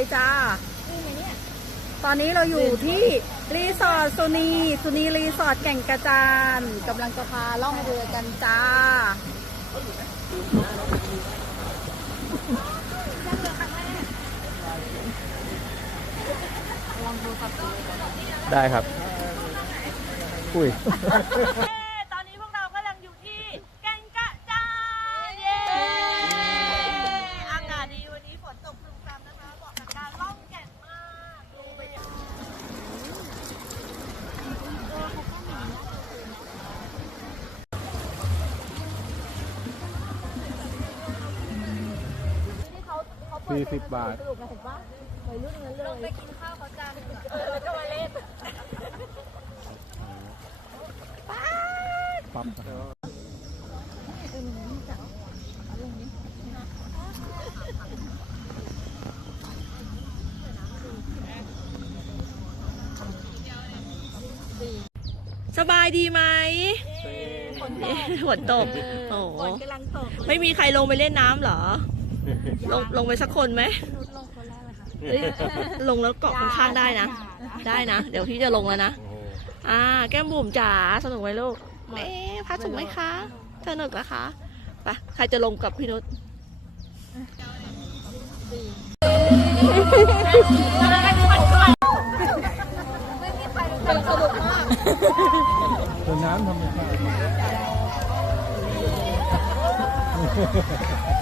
เลยจ้า ตอนนี้เราอยู่ที่รีสอร์ทสุนีสุนีรีสอร์ทแก่งกระจานกำลังจะพาล่องเรือกันจ้าได้ครับ อุ้ย สี่สิบบาทลงไปกินข้าวเขาจังแล้วก็มาเล่นปั๊บสบายดีไหมฝนตกโอ้โหไม่มีใครลงไปเล่นน้ำเหรอ ลงลงไปสักคนไหมเอ้ยลงแล้วเกาะข้างๆได้นะ ได้นะ เดี๋ยวพี่จะลงแล้วนะอ่า แก้มบุ๋มจ๋าสนุกไหมลูกเอ๊ะพักสนุกไหมคะสนุกนะคะไปใครจะลงกับพี่นุชเป็นน้ำธรรมชาติ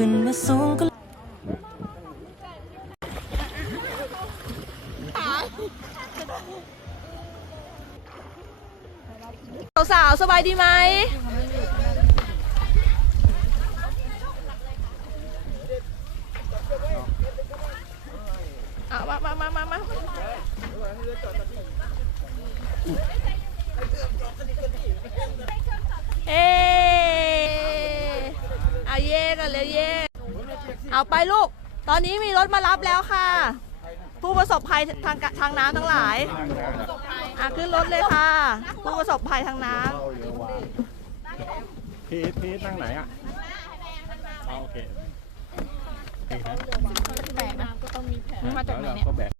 ขึ้นมาสูงก็สาวๆสบายดีไหมเอามามามามามาเอ๊ เอาเย่กันเลยเย่เอาไปลูก ตอนนี้มีรถมารับแล้วค่ะ ผู้ประสบภัยทางกะทางน้ำทั้งหลายอะขึ้นรถเลยค่ะ ผู้ประสบภัยทางน้ำพีทพีทนั่งไหนอะเอาโอเคโอเคครับแบกนะก็ต้องมีแผลมาจากไหนเนี่ย